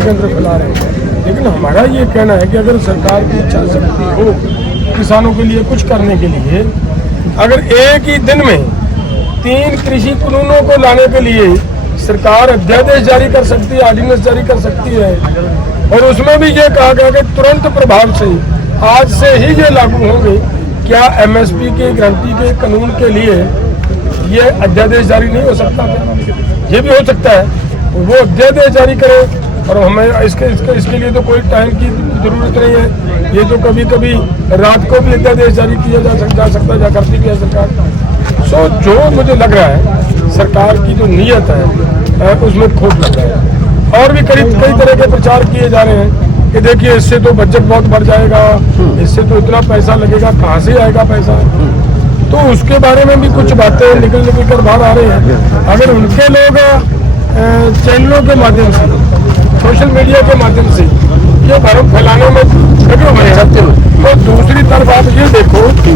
केंद्र फैला रहे हैं। लेकिन हमारा ये कहना है कि अगर सरकार की इच्छा शक्ति हो किसानों के लिए कुछ करने के लिए, अगर एक ही दिन में 3 कृषि कानूनों को लाने के लिए सरकार अध्यादेश जारी कर सकती है, ऑर्डिनेंस जारी कर सकती है, और उसमें भी ये कहा गया कि तुरंत प्रभाव से आज से ही ये लागू होंगे, क्या एमएसपी के गारंटी के कानून के लिए ये अध्यादेश जारी नहीं हो सकता? ये भी हो सकता है, वो अध्यादेश जारी करे, और हमें इसके लिए तो कोई टाइम की जरूरत नहीं है। ये तो कभी कभी रात को भी अध्यादेश जारी किया जा सकता है, करती भी है सरकार। सो जो मुझे लग रहा है सरकार की जो नीयत है उसमें खोट लग रहा है। और भी कई तरह के प्रचार किए जा रहे हैं कि देखिए इससे तो बजट बहुत बढ़ जाएगा, इससे तो इतना पैसा लगेगा, कहाँ से आएगा पैसा? तो उसके बारे में भी कुछ बातें निकल कर बाहर आ रही हैं। अगर उनके लोग चैनलों के माध्यम से, सोशल मीडिया के माध्यम से ये भ्रम फैलाने में लगे हुए हैं, तो दूसरी तरफ आप ये देखो कि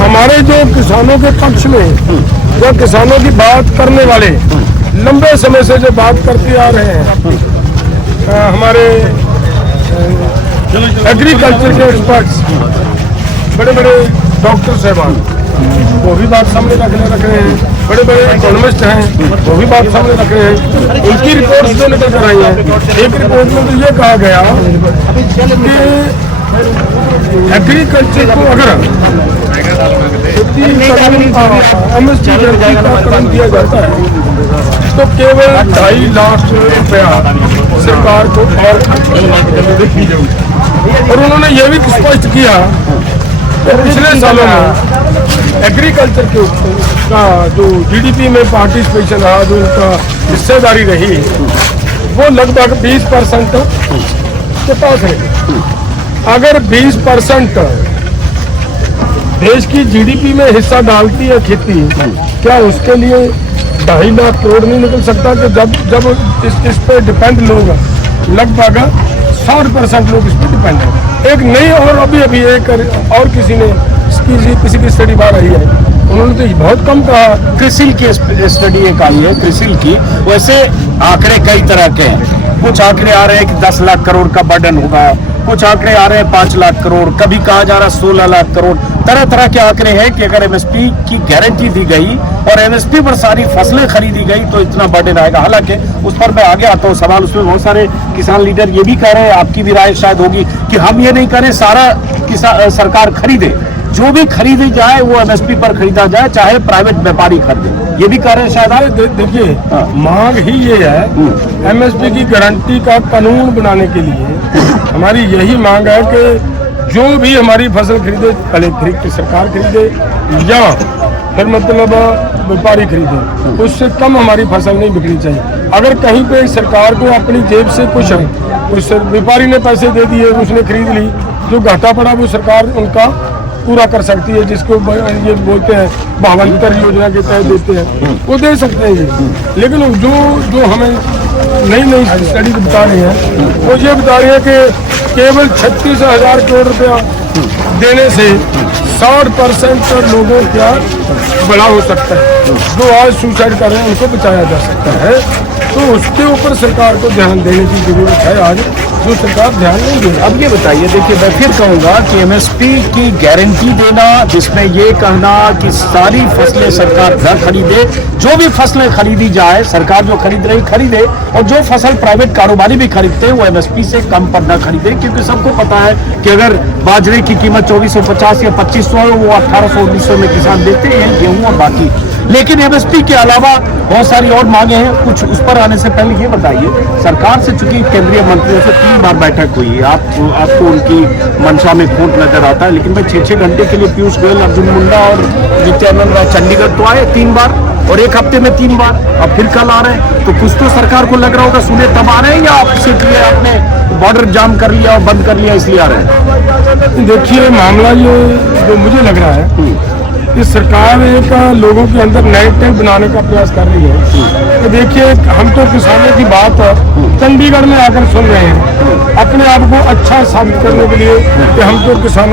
हमारे जो किसानों के पक्ष में जो किसानों की बात करने वाले लंबे समय से जो बात करते आ रहे हैं, हमारे एग्रीकल्चर के एक्सपर्ट्स, बड़े बड़े डॉक्टर साहबान, वो भी बात सामने रख रहे हैं, बड़े बड़े इकोनॉमिस्ट हैं, वो भी बात सामने रख रहे हैं। उनकी रिपोर्ट्स जो निकल कर आई है, एक रिपोर्ट में तो ये कहा गया कि एग्रीकल्चर को अगर एमएसपी का काम दिया जाता है तो केवल 2.5 लाख रुपया सरकार को और उन्होंने ये भी स्पष्ट किया कि पिछले सालों में एग्रीकल्चर के का जो जीडीपी में पार्टिसिपेशन रहा, जो उनका हिस्सेदारी रही, वो लगभग 20% के पास रही। अगर 20% देश की जीडीपी में हिस्सा डालती है खेती, क्या उसके लिए 2.5 लाख करोड़ नहीं निकल सकता? कि जब इस पे डिपेंड लोग लगभग 60% लोग इस पर डिपेंड है। एक नई और अभी एक और किसी की स्टडी बाहर रही है, उन्होंने तो बहुत कम कहा। क्रिसिल की स्टडी एक आई है, क्रिसिल की। वैसे आंकड़े कई तरह के हैं। कुछ आंकड़े आ रहे हैं कि 10 लाख करोड़ का बर्डन होगा, कुछ आंकड़े आ रहे हैं 5 लाख करोड़, कभी कहा जा रहा है 16 लाख करोड़। तरह तरह के आंकड़े हैं कि अगर एमएसपी की गारंटी दी गई और एमएसपी पर सारी फसलें खरीदी गई तो इतना बर्डन आएगा। हालांकि उस पर मैं आगे आता हूँ सवाल, उसमें बहुत सारे किसान लीडर ये भी कह रहे हैं, आपकी भी राय शायद होगी, कि हम ये नहीं करें सारा सरकार खरीदे, जो भी खरीदी जाए वो एमएसपी पर खरीदा जाए, चाहे प्राइवेट व्यापारी खरीदे, ये भी कह रहे हैं शायद आप। देखिए, मांग ही ये है, एमएसपी की गारंटी का कानून बनाने के लिए हमारी यही मांग है कि जो भी हमारी फसल खरीदे, पहले सरकार खरीदे या फिर मतलब व्यापारी खरीदे, उससे कम हमारी फसल नहीं बिकनी चाहिए। अगर कहीं पे सरकार को अपनी जेब से कुछ व्यापारी ने पैसे दे दिए, उसने खरीद ली, जो घाटा पड़ा वो सरकार उनका पूरा कर सकती है, जिसको ये बोलते हैं भावांतर योजना के तहत देते हैं, वो दे सकते हैं ये। लेकिन जो हमें नई स्टडी बता रही है, वो ये बता रही है कि केवल 36,000 करोड़ रुपया देने से 60% लोगों का बड़ा हो सकता है। जो आज सुसाइड कर रहे हैं उनको बचाया जा सकता है। तो उसके ऊपर सरकार को ध्यान देने की जरूरत है आज, जो सरकार ध्यान नहीं दे। अब ये बताइए, देखिए मैं फिर कहूँगा कि एमएसपी की गारंटी देना, जिसमें ये कहना कि सारी फसलें सरकार न खरीदे, जो भी फसलें खरीदी जाए सरकार जो खरीद रही खरीदे, और जो फसल प्राइवेट कारोबारी भी खरीदते हैं वो एमएसपी से कम पर न खरीदे, क्योंकि सबको पता है कि अगर बाजरे की कीमत 2450 या 2500 है, वो 1800-1900 में किसान देते हैं गेहूँ और बाकी। लेकिन एमएसपी के अलावा बहुत सारी और मांगे हैं। कुछ उस पर आने से पहले ये बताइए, सरकार से चूंकि केंद्रीय मंत्रियों से 3 बार बैठक हुई है, आपको उनकी मंशा में खोट नजर आता है, लेकिन भाई 6-6 घंटे के लिए पीयूष गोयल, अर्जुन मुंडा और नित्यानंद राय चंडीगढ़ तो आए 3 बार, और 1 हफ्ते में 3 बार, अब फिर कल आ रहे हैं। तो कुछ तो सरकार को लग रहा होगा सुने तब आ रहे हैं, या आप सिर्फ ये आपने बॉर्डर जाम कर लिया और बंद कर लिया इसलिए आ रहे हैं? देखिए, मामला ये जो मुझे लग रहा है कि सरकार एक लोगों के अंदर नैरेटिव बनाने का प्रयास कर रही है। तो देखिए, हम तो किसानों की बात चंडीगढ़ में आकर सुन रहे हैं, अपने आप को अच्छा साबित करने के लिए कि हम तो किसानों